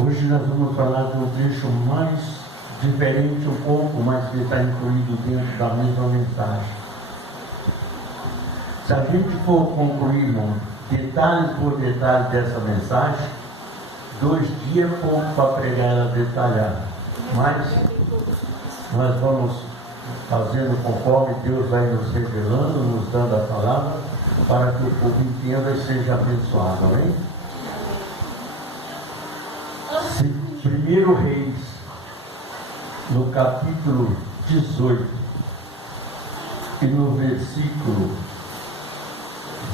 Hoje nós vamos falar de um trecho mais diferente um pouco, mas que está incluído dentro da mesma mensagem. Se a gente for concluir detalhe por detalhe dessa mensagem, 2 dias é pouco para pregar ela detalhada. Mas nós vamos fazendo conforme Deus vai nos revelando, nos dando a palavra, para que o povo entenda e seja abençoado. Amém? 1 Reis, no capítulo 18 e no versículo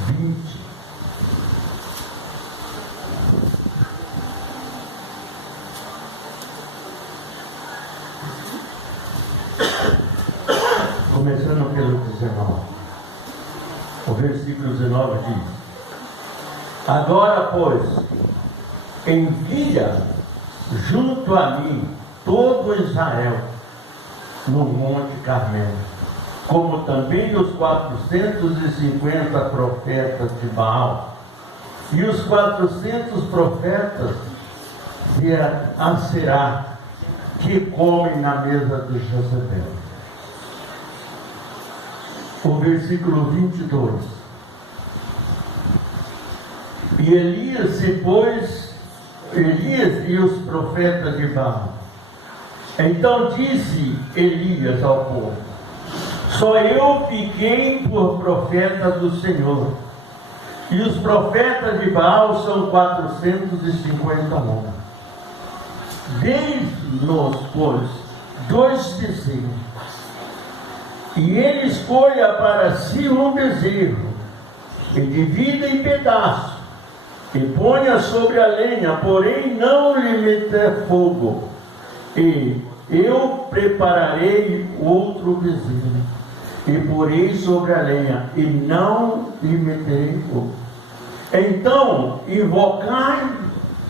20, começando pelo 19. O versículo 19 diz: agora, pois, envia junto a mim todo Israel no Monte Carmelo, como também os 450 profetas de Baal e os 400 profetas de Aserá, que comem na mesa de Jezabel. O versículo 22. E Elias e os profetas de Baal. Então disse Elias ao povo: só eu fiquei por profeta do Senhor, e os profetas de Baal são 450 homens. Dei-nos, pois, 2 bezerros, e ele escolha para si um bezerro, e divida em pedaços, e ponha sobre a lenha, porém não lhe meter fogo, e eu prepararei outro bezerro, e porei sobre a lenha, e não lhe meterei fogo. Então invocai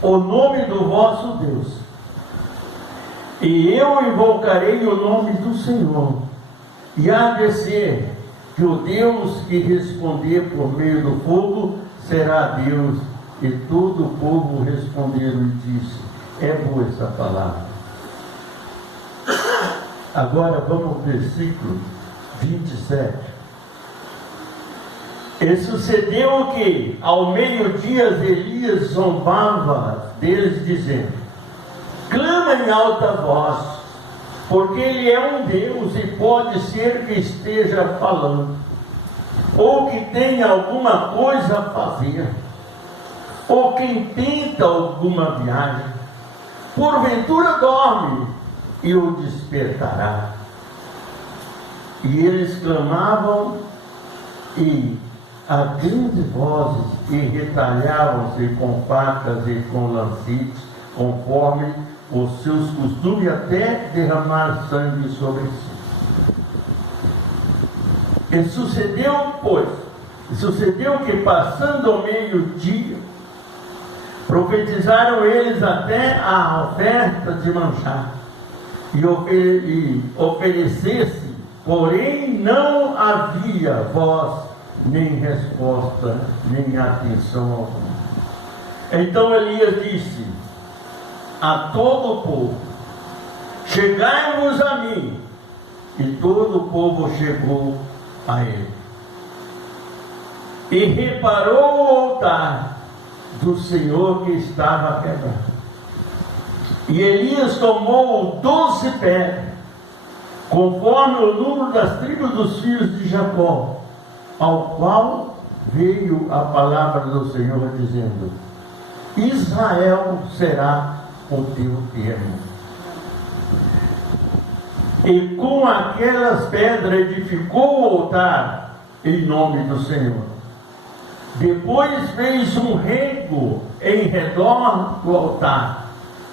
o nome do vosso Deus, e eu invocarei o nome do Senhor, e há de ser que o Deus que responder por meio do fogo será Deus. E todo o povo respondeu e disse: é boa essa palavra. Agora vamos ao versículo 27. E sucedeu que ao meio-dia Elias zombava deles, dizendo: clama em alta voz, porque ele é um Deus, e pode ser que esteja falando, ou que tenha alguma coisa a fazer, ou quem tenta alguma viagem, porventura dorme, e o despertará. E eles clamavam e a grandes vozes, e retalhavam-se com facas e com lancetes, conforme os seus costumes, até derramar sangue sobre si. E sucedeu que, passando ao meio-dia, profetizaram eles até a oferta de manjar, e oferecesse, porém não havia voz, nem resposta, nem atenção alguma. Então Elias disse a todo o povo: chegai-vos a mim. E todo o povo chegou a ele. E reparou o altar do Senhor que estava quebrado. E Elias tomou 12 pedras, conforme o número das tribos dos filhos de Jacó, ao qual veio a palavra do Senhor, dizendo: Israel será o teu termo. E com aquelas pedras edificou o altar em nome do Senhor. Depois fez um rego em redor do altar,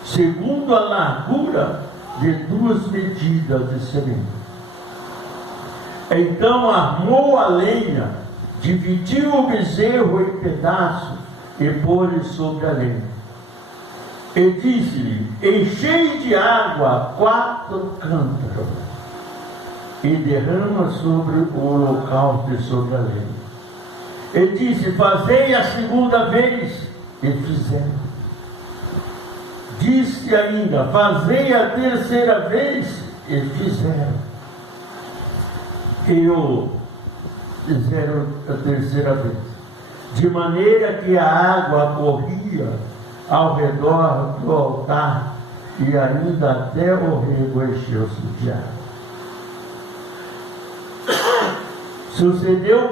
segundo a largura de 2 medidas de semente. Então armou a lenha, dividiu o bezerro em pedaços e pôs-lhe sobre a lenha. E disse-lhe: enchei de água 4 cântaros e derrama sobre o holocausto e sobre a lenha. E disse: fazei a segunda vez. E fizeram. disse ainda: fazei a terceira vez. Eles fizeram. Fizeram a terceira vez, de maneira que a água corria ao redor do altar, e ainda até o rego encheu-se de água. Sucedeu,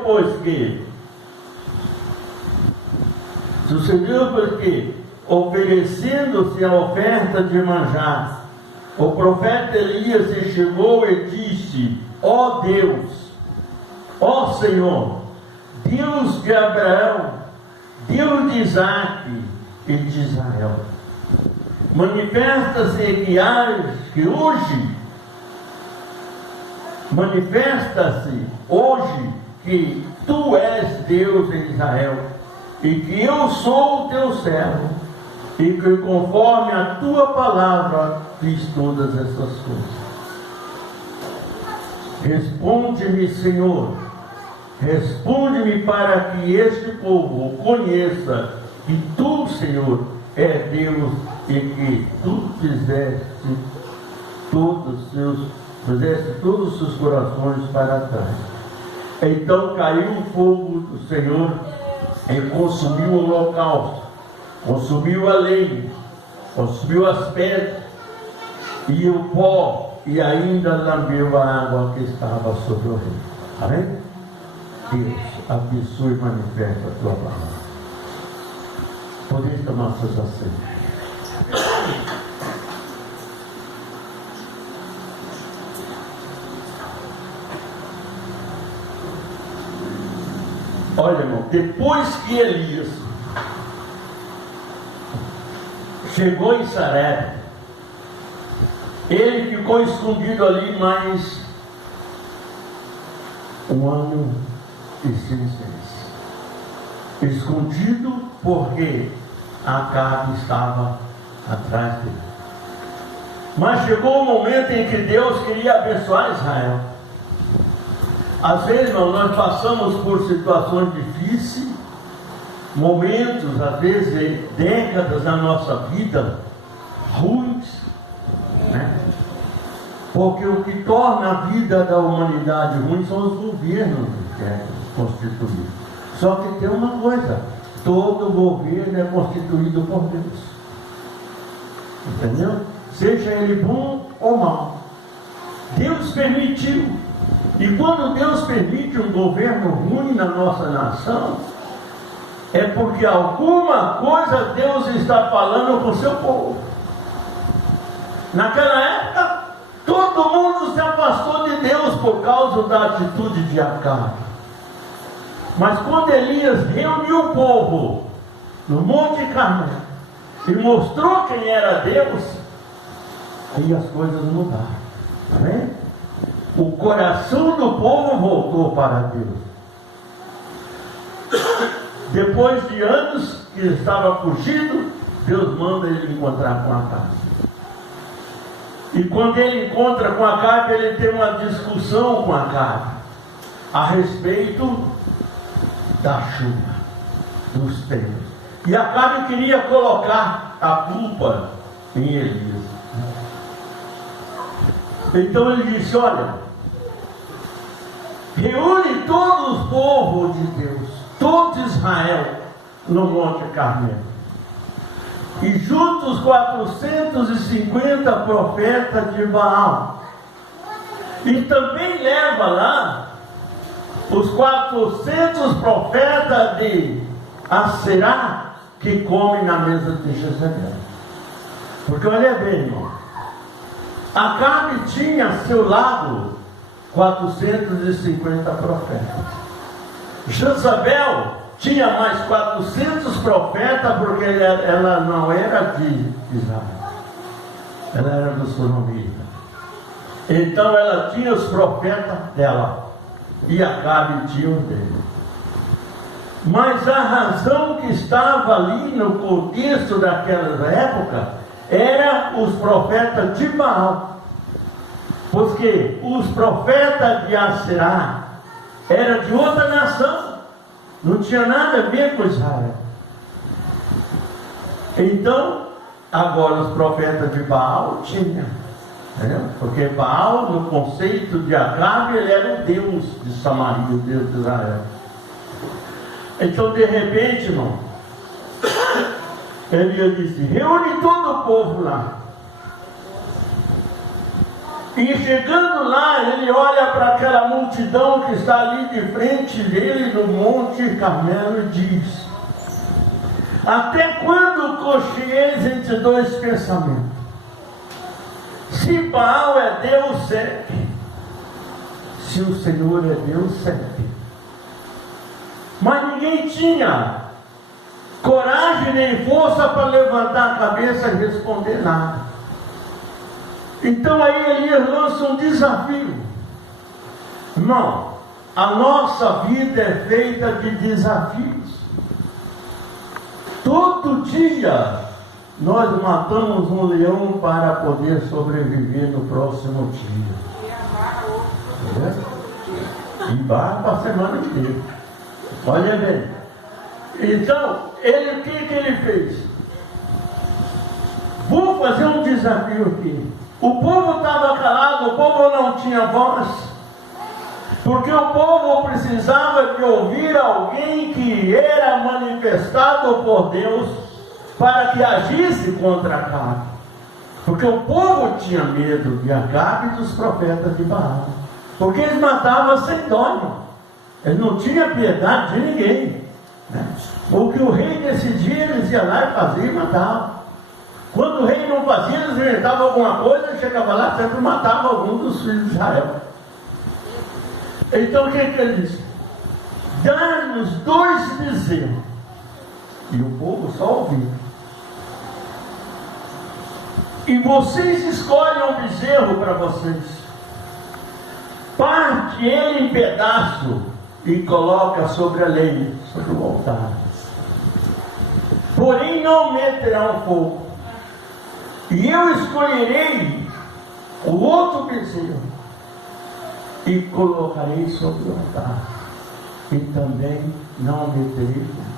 porque, oferecendo-se a oferta de manjar, o profeta Elias se chegou e disse: ó Deus, ó Senhor, Deus de Abraão, Deus de Isaque e de Israel, manifesta-se hoje que tu és Deus em Israel, e que eu sou o teu servo, e que conforme a tua palavra fiz todas essas coisas. Responde-me, Senhor, responde-me, para que este povo conheça que tu, Senhor, é Deus, e que tu fizeste todos os seus corações para trás. Então caiu o fogo do Senhor e consumiu o holocausto, consumiu a lenha, consumiu as pedras e o pó, e ainda lambeu a água que estava sobre o rio. Amém? Deus abençoe e manifesta a tua palavra. Podeis tomar suas assentos. Olha, irmão, depois que Elias chegou em Sarepta, ele ficou escondido ali mais um ano e 6 meses. Escondido porque Acabe estava atrás dele. Mas chegou o momento em que Deus queria abençoar Israel. Às vezes, irmão, nós passamos por situações difíceis, momentos, às vezes décadas da nossa vida ruins, né? Porque o que torna a vida da humanidade ruim são os governos constituídos. Só que tem uma coisa: todo governo é constituído por Deus. Entendeu? Seja ele bom ou mau, Deus permitiu. E quando Deus permite um governo ruim na nossa nação, é porque alguma coisa Deus está falando com o seu povo. Naquela época, todo mundo se afastou de Deus por causa da atitude de Acabe. Mas quando Elias reuniu o povo no Monte Carmelo e mostrou quem era Deus, aí as coisas mudaram. Amém? O coração do povo voltou para Deus. Depois de anos que estava fugido, Deus manda ele encontrar com Acabe. E quando ele encontra com Acabe, ele tem uma discussão com Acabe a respeito da chuva, dos tempos. E Acabe queria colocar a culpa em Elias. Então ele disse: olha, reúne todo o povo de Deus, todo Israel, no Monte Carmelo, e junta os 450 profetas de Baal, e também leva lá os 400 profetas de Aserá, que comem na mesa de Jezabel. Porque olha bem, irmão, Acabe tinha a seu lado 450 profetas. Jezabel tinha mais 400 profetas, porque ela não era de Israel, ela era dos sonomitas. Então ela tinha os profetas dela, e Acabe tinha um dele. Mas a razão que estava ali no contexto daquela época era os profetas de Baal, porque os profetas de Aserá eram de outra nação, não tinha nada a ver com Israel. Então Agora os profetas de Baal tinham, porque Baal, no conceito de Acabe, ele era o Deus de Samaria, o Deus de Israel. Então, de repente, irmão, Elias disse: reúne todo o povo lá. E chegando lá, ele olha para aquela multidão que está ali de frente dele no Monte Carmelo e diz: até quando cocheeis entre dois pensamentos? Se Baal é Deus, segue. Se o Senhor é Deus, segue. Mas ninguém tinha coragem nem força para levantar a cabeça e responder nada. Então aí Elias lança um desafio. Irmão, a nossa vida é feita de desafios. Todo dia nós matamos um leão para poder sobreviver no próximo dia. E barra para a semana inteira. Olha bem. Então, o que ele fez? Vou fazer um desafio aqui. O povo estava calado, o povo não tinha voz, porque o povo precisava de ouvir alguém que era manifestado por Deus para que agisse contra Acabe. Porque o povo tinha medo de Acabe e dos profetas de Baal, porque eles matavam sem dó. Eles não tinham piedade de ninguém, O que o rei decidia, eles iam lá e faziam e matavam. Quando o rei não fazia, eles inventavam alguma coisa, chegava lá, sempre matava algum dos filhos de Israel. Então o que ele disse? Dá-nos 2 bezerros. E o povo só ouvia. E vocês escolhem um bezerro para vocês. Parte ele em pedaço e coloca sobre a lenha, sobre o altar. Porém não meterão fogo. E eu escolherei o outro bezerro e colocarei sobre o altar. E também não meterei fogo.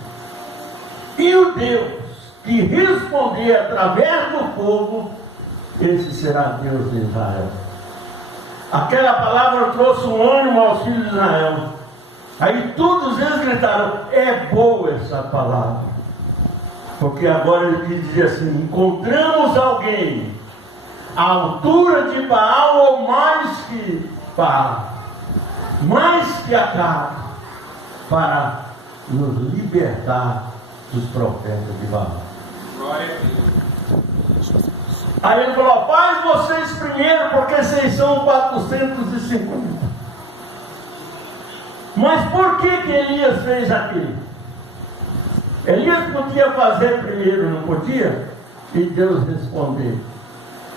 E o Deus que responder através do fogo, esse será Deus de Israel. Aquela palavra trouxe um ânimo aos filhos de Israel. Aí todos eles gritaram: é boa essa palavra. Porque agora ele dizia assim: encontramos alguém à altura de Baal ou mais que Baal, mais que Acabe, para nos libertar dos profetas de Baal. Aí ele falou: faz vocês primeiro, porque vocês são 450. Mas por que Elias fez aquilo? Elias podia fazer primeiro, não podia? E Deus responder.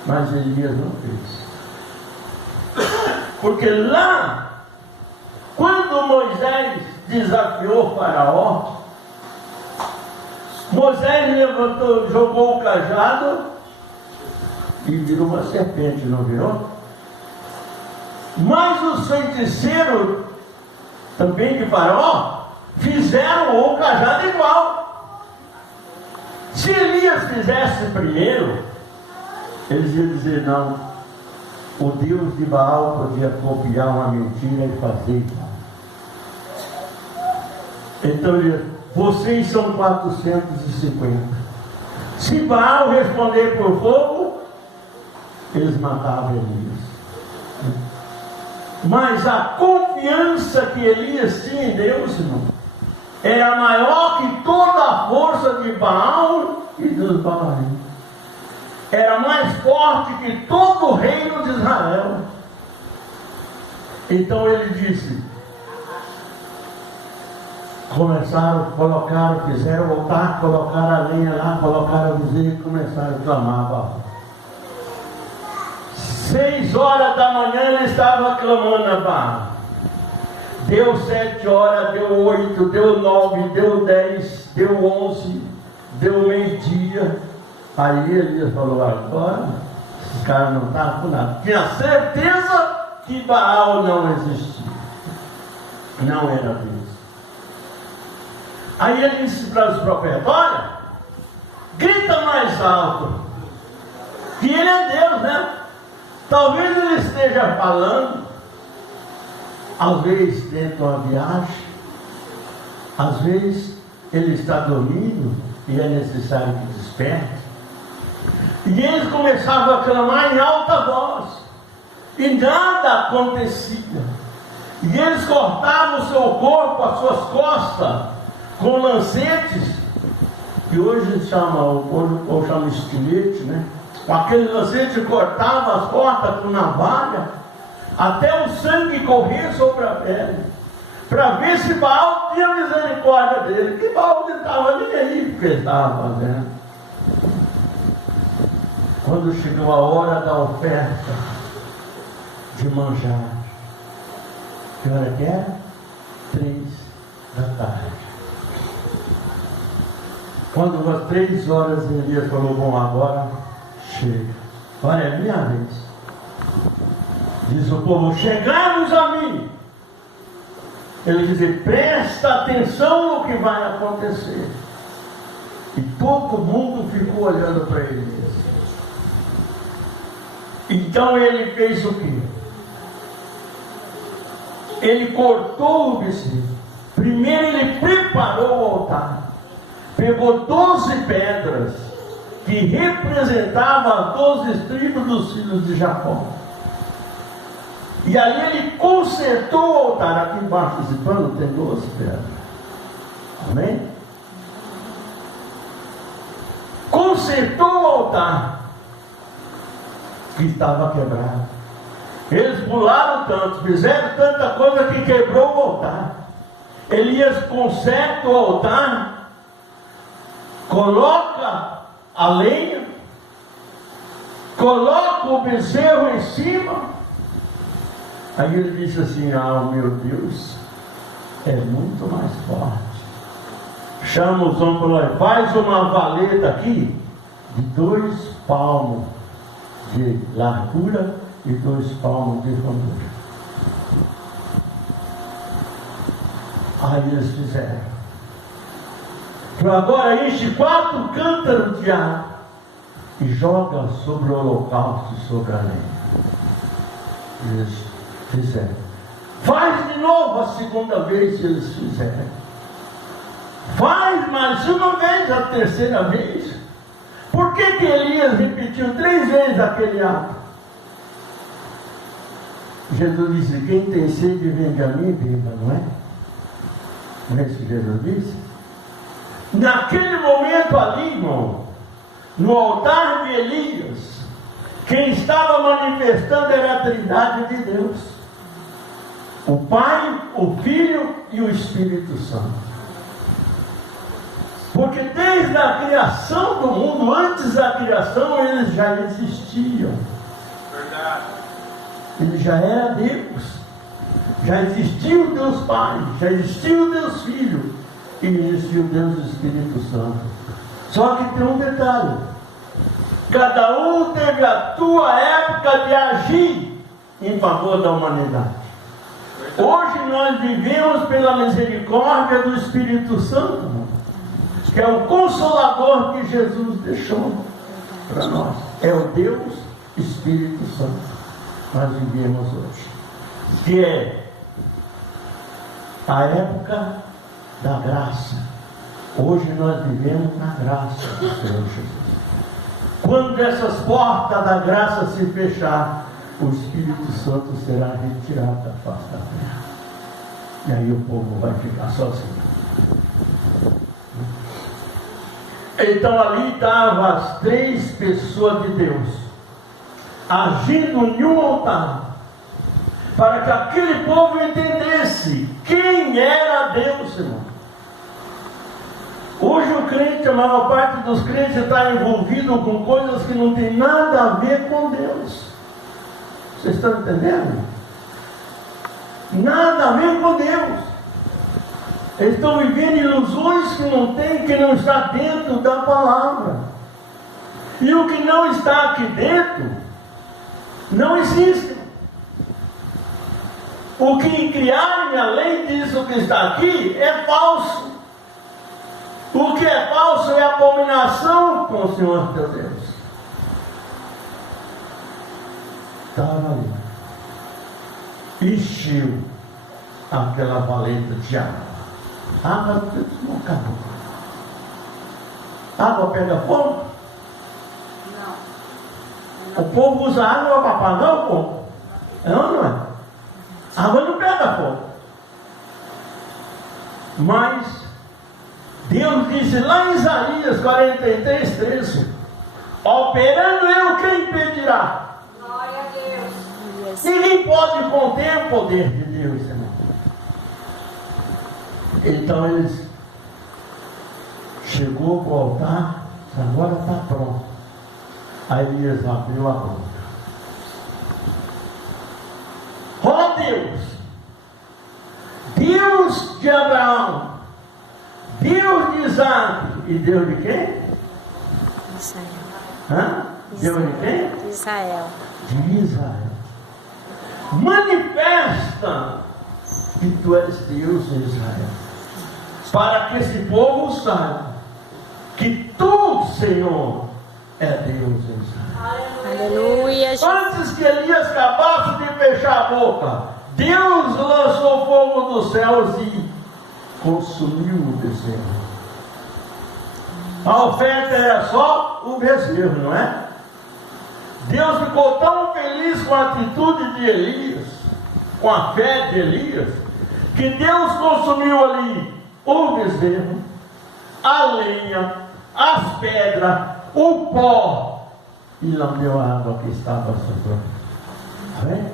Mas Elias não fez. Porque lá, quando Moisés desafiou Faraó, Moisés levantou, jogou o cajado e virou uma serpente, não virou? Mas os feiticeiros também de Faraó fizeram o cajado igual. Se Elias fizesse primeiro, eles iam dizer: não, o Deus de Baal podia copiar uma mentira e fazer igual. Então ele: vocês são 450. Se Baal responder por fogo, eles matavam Elias. Mas a confiança que Elias tinha em Deus, irmão, era maior que toda a força de Baal e dos Baalitas. Era mais forte que todo o reino de Israel. Então ele disse: começaram, colocaram, fizeram o altar, colocaram a lenha lá, colocaram o bezerro e começaram a clamar a Baal. 6 horas da manhã ele estava clamando a Baal. Deu 7 horas, deu 8, deu 9, deu 10, deu 11, deu meio-dia. Aí Elias falou: agora esse cara não estava com nada. Tinha certeza que Baal não existia, não era Deus. Aí ele disse para os profetas: olha, grita mais alto. que Ele é Deus, né? Talvez Ele esteja falando, às vezes dentro de uma viagem, às vezes Ele está dormindo e é necessário que desperte. E eles começavam a clamar em alta voz, e nada acontecia. E eles cortavam o seu corpo, as suas costas, com lancetes, que hoje chama, ou chama estilete, né? Com aquele lancete cortava as costas com navalha, até o sangue correr sobre a pele, para ver se Baal tinha misericórdia dele. Que Baal não estava nem aí porque ele estava fazendo. Quando chegou a hora da oferta de manjar, que hora que era? 3 da tarde. Quando às 3 horas Elias falou, bom, agora chega, agora é minha vez. Diz o povo, chegamos a mim. Ele diz, presta atenção no que vai acontecer. E todo mundo ficou olhando para Elias. Então ele fez o quê? Ele cortou o bezerro. Primeiro ele preparou o altar. Pegou 12 pedras que representavam as 12 tribos dos filhos de Jacó. E ali ele consertou o altar. Aqui embaixo desse pano tem 12 pedras. Amém? Consertou o altar que estava quebrado. Eles pularam tanto, fizeram tanta coisa que quebrou o altar. Elias conserta o altar, coloca a lenha, coloca o bezerro em cima. Aí ele disse assim, meu Deus, é muito mais forte. Chama os homens, faz uma valeta aqui de 2 palmos de largura e 2 palmos de fundura. Aí eles fizeram. Então agora enche 4 cântaros de água e joga sobre o holocausto e sobre a lenha. Eles fizeram. Faz de novo a segunda vez que eles fizeram. Faz mais uma vez, a terceira vez. Por que Elias repetiu 3 vezes aquele ato? Jesus disse, quem tem sede vem a mim, beba, não é? Não é isso que Jesus disse? Naquele momento ali, irmão, no altar de Elias, quem estava manifestando era a Trindade de Deus. O Pai, o Filho e o Espírito Santo. Porque desde a criação do mundo, antes da criação, eles já existiam. Verdade. Ele já era Deus. Já existia o Deus Pai, já existia o Deus Filho e existia o Deus Espírito Santo. Só que tem um detalhe: cada um teve a tua época de agir em favor da humanidade. Hoje nós vivemos pela misericórdia do Espírito Santo, que é o Consolador que Jesus deixou para nós. É o Deus Espírito Santo. Nós vivemos hoje, que é a época da graça. Hoje nós vivemos na graça do Senhor Jesus. Quando essas portas da graça se fechar, o Espírito Santo será retirado da face da terra. E aí o povo vai ficar sozinho. Então ali estavam as 3 pessoas de Deus, agindo em um altar, para que aquele povo entendesse quem era Deus, irmão. Hoje o crente, a maior parte dos crentes está envolvido com coisas que não tem nada a ver com Deus. Vocês estão entendendo? Nada a ver com Deus. Eles estão vivendo ilusões que não tem, que não está dentro da palavra. E o que não está aqui dentro não existe. O que criarem além disso que está aqui é falso. O que é falso é abominação com o Senhor teu Deus. estava ali. Encheu aquela valeta de água. A água não acabou. A água pega fogo? Não. O povo usa água para apagar o fogo. É ou não é? A água não pega fogo. Mas Deus disse lá em Isaías 43:13: operando eu, quem impedirá? Glória a Deus. Ninguém pode conter o poder de Deus, irmão. Então eles chegou para o altar, agora está pronto. Aí Elias abriu a boca. Ó Deus, Deus de Abraão, Deus de Isaac e Deus de quem? Israel. Hã? Deus de quem? De Israel. De Israel. Manifesta que tu és Deus em Israel, para que esse povo saiba que tu, Senhor, é Deus em Israel. Aleluia. Antes que Elias acabasse de fechar a boca, Deus lançou fogo dos céus e consumiu o bezerro. A oferta era só o bezerro, não é? Deus ficou tão feliz com a atitude de Elias, com a fé de Elias, que Deus consumiu ali o bezerro, a lenha, as pedras, o pó, e lambeu a água que estava sobrando. Amém?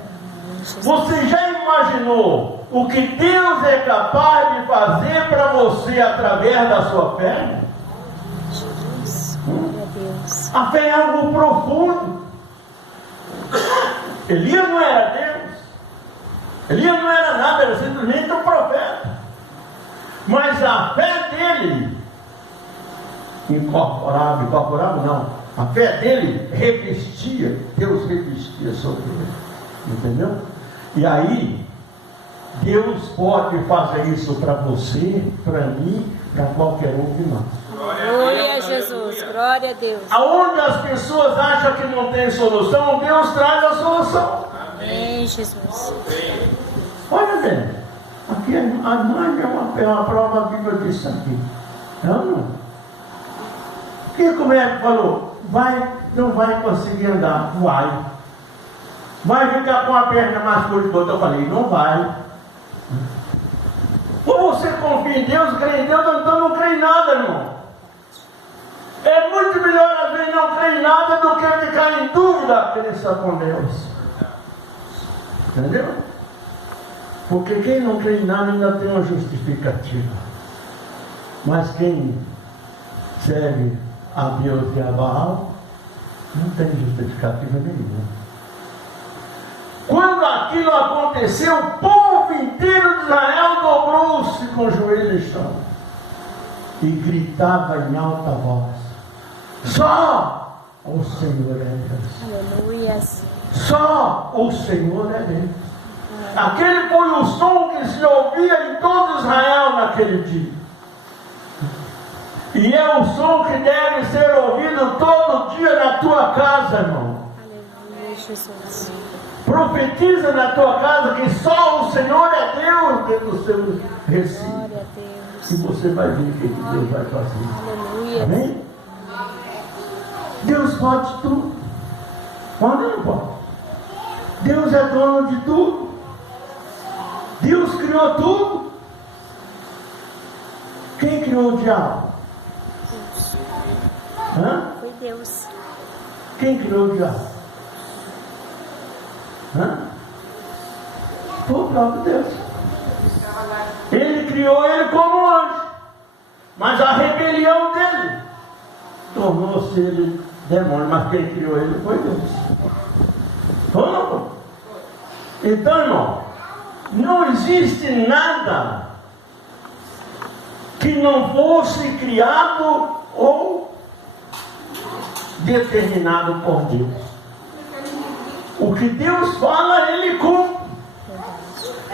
Você já imaginou o que Deus é capaz de fazer para você através da sua fé? Jesus, glória a Deus. A fé é algo profundo. Elias não era Deus, Elias não era nada, era simplesmente um profeta. Mas a fé dele incorporava não, a fé dele revestia, Deus revestia sobre ele, entendeu? E aí Deus pode fazer isso para você, para mim, para qualquer um de nós. Glória a Jesus, glória a Deus. Aonde as pessoas acham que não tem solução, Deus traz a solução. Amém, Jesus. Olha bem, aqui a imagem é uma prova viva disso aqui. Não? Que como é que falou? Não vai conseguir andar, vai ficar com a perna mais curta que outra. Eu falei, não vai. Ou você confia em Deus, crê em Deus, então não crê em nada, irmão. É muito melhor às vezes não crer em nada do que ficar em dúvida a crença com Deus. Entendeu? Porque quem não crê em nada ainda tem uma justificativa. Mas quem serve a Deus e a Baal não tem justificativa nenhuma. Quando aquilo aconteceu, o povo inteiro de Israel dobrou-se com o joelho no chão e gritava em alta voz: só o Senhor é Deus. Aleluia. Só o Senhor é Deus. Aquele foi o som que se ouvia em todo Israel naquele dia. E é o som que deve ser ouvido todo dia na tua casa, irmão. Aleluia, Jesus. Profetiza na tua casa que só o Senhor é Deus dentro do seu recinto. Glória a Deus. E você vai ver o que Deus vai fazer. Aleluia. Amém? Deus pode tudo. Pode ou não pode? Deus é dono de tudo. Deus criou tudo. Quem criou o diabo? Hã? Foi Deus. Quem criou o diabo? Hã? Foi o próprio Deus. Ele criou ele como anjo, mas a rebelião dele tornou-se ele demônio. Mas quem criou ele foi Deus. Foi ou não foi? Então, irmão, não existe nada que não fosse criado ou determinado por Deus. O que Deus fala, Ele cumpre.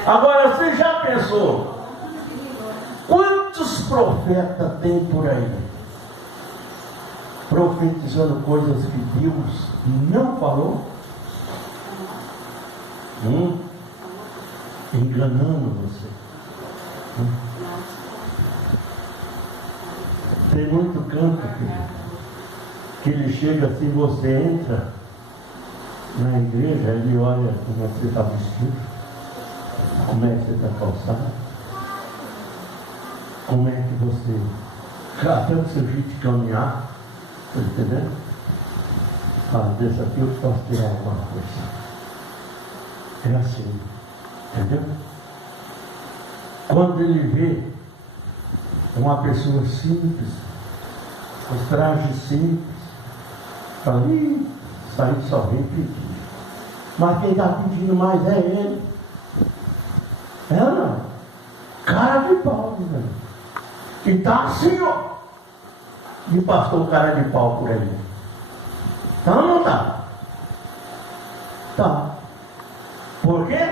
Agora, você já pensou quantos profetas tem por aí profetizando coisas que Deus não falou? enganando você. Tem muito canto que ele chega assim, você entra na igreja, ele olha como você está vestido, como é que você está calçado, como é que você, até o seu jeito de caminhar, está entendendo? Desse aqui eu posso tirar alguma coisa. É assim, entendeu? Quando ele vê uma pessoa simples, os trajes simples, fala, isso aí só vem pedir. Mas quem está pedindo mais é ele. É não? Cara de pau, né? E está assim, ó. E pastor cara de pau por aí. Tá ou não tá? Tá. Por quê?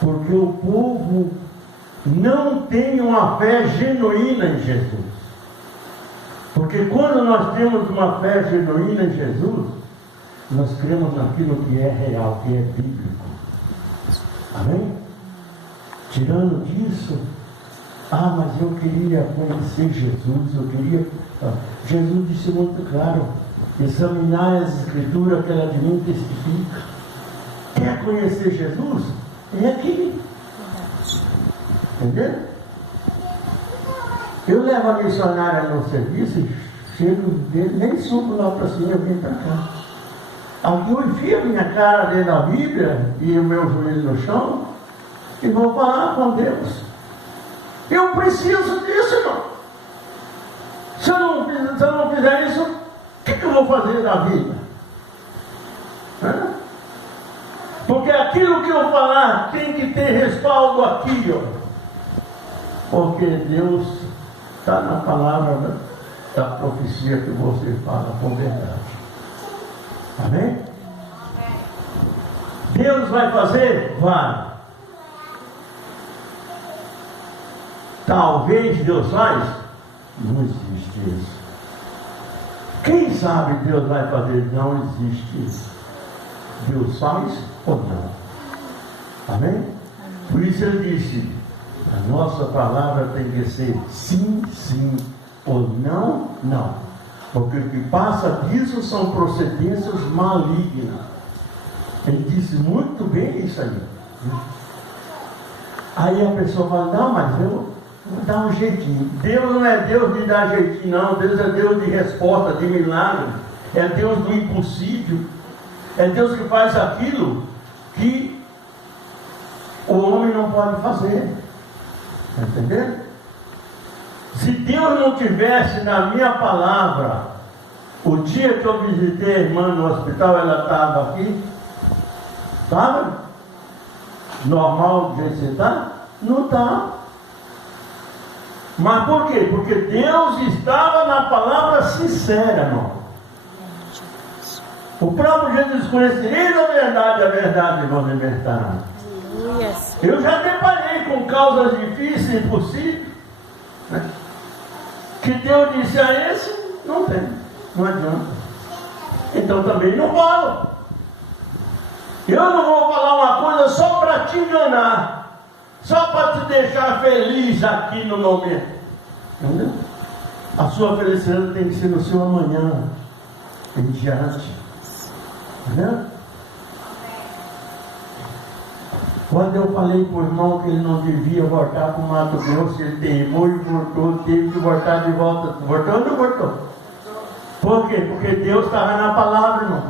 Porque o povo não tem uma fé genuína em Jesus. Porque quando nós temos uma fé genuína em Jesus, nós cremos naquilo que é real, que é bíblico. Amém? Tirando disso, mas eu queria conhecer Jesus, Jesus disse muito claro, examinar as escrituras que ela de mim testifica. Quer conhecer Jesus? É aqui. Entendeu? Eu levo a missionária no serviço, chego dele, nem subo lá para cima, eu vim para cá. Aqui eu enfio a minha cara dentro da Bíblia e o meu joelho no chão e vou falar com Deus. Eu preciso disso, irmão. Se eu não fizer isso, o que eu vou fazer da vida? Porque aquilo que eu falar tem que ter respaldo aqui, ó. Porque Deus está na palavra da profecia que você fala com verdade. Amém? Deus vai fazer? Vai. Talvez Deus faz? Não existe isso. Quem sabe Deus vai fazer? Não existe isso. Deus faz ou não? Amém? Por isso ele disse, a nossa palavra tem que ser sim, sim, ou não, não. Porque o que passa disso são procedências malignas. Ele disse muito bem isso aí. Aí a pessoa fala, não, mas eu vou dar um jeitinho. Deus não é Deus de dar jeitinho, não. Deus é Deus de resposta, de milagre. É Deus do impossível. É Deus que faz aquilo que o homem não pode fazer. Está entendendo? Se Deus não tivesse na minha palavra, o dia que eu visitei a irmã no hospital, ela estava aqui, sabe? Normal do jeito que você está? Não está. Mas por quê? Porque Deus estava na palavra sincera, irmão. O próprio Jesus conhecereis a verdade vos libertará. Eu já deparei com causas difíceis, impossíveis, né? Que Deus disse a esse, não tem, não adianta. Então também não falo. Eu não vou falar uma coisa só para te enganar, só para te deixar feliz aqui no momento. Entendeu? A sua felicidade tem que ser no seu amanhã, em diante. Entendeu? Quando eu falei para o irmão que ele não devia voltar para o Mato Grosso, ele teimou e voltou, teve que voltar de volta. Voltou ou não voltou? Por quê? Porque Deus estava na palavra, irmão.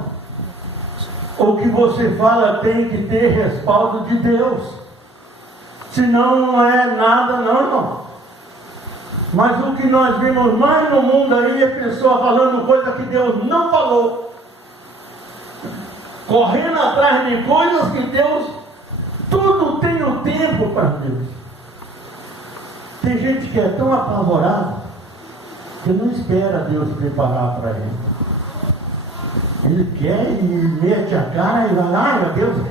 O que você fala tem que ter respaldo de Deus. Senão não é nada não, irmão. Mas o que nós vimos mais no mundo aí é pessoa falando coisa que Deus não falou. Correndo atrás de coisas que Deus... Tudo tem o tempo para Deus. Tem gente que é tão apavorada que não espera Deus preparar para ele. Ele quer e mete a cara e vai lá,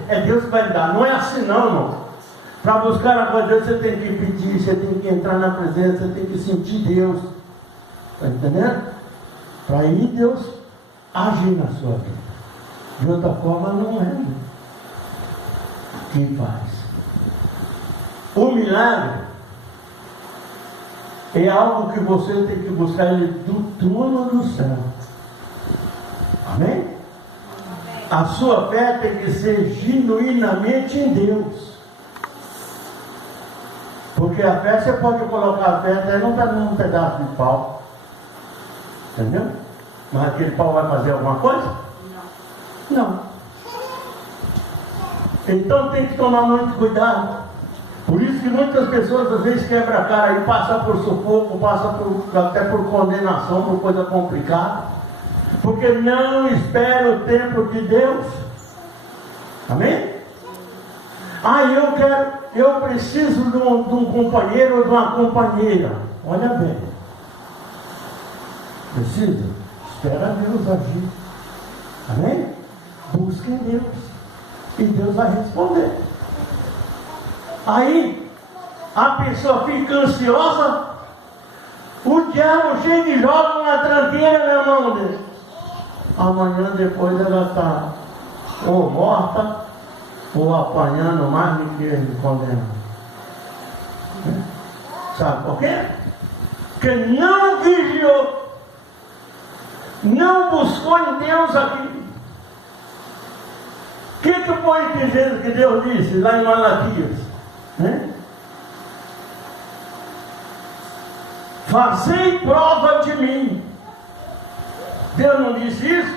é Deus que vai dar. Não é assim não, irmão. Para buscar a coisa de Deus, você tem que pedir, você tem que entrar na presença, você tem que sentir Deus. Está entendendo? Para aí Deus agir na sua vida. De outra forma não é. que faz. O milagre é algo que você tem que buscar ele do trono do céu. Amém? A sua fé tem que ser genuinamente em Deus. Porque a fé, você pode colocar a fé até num pedaço de pau. Entendeu? Mas aquele pau vai fazer alguma coisa? Não. Então tem que tomar muito cuidado. Por isso que muitas pessoas às vezes quebram a cara e passam por sufoco, até por condenação, por coisa complicada. Porque não espera o tempo de Deus. Amém? Eu preciso de um companheiro ou de uma companheira. Olha bem. Precisa? Espera Deus agir. Amém? Busque em Deus. E Deus vai responder. Aí, a pessoa fica ansiosa, o diabo chega e joga uma tranqueira na mão dele. Amanhã depois ela está ou morta, ou apanhando mais do que condenando. Sabe por quê? Porque não vigiou, não buscou em Deus aquilo. O que foi que Deus disse lá em Malaquias? Fazei prova de mim. Deus não disse isso?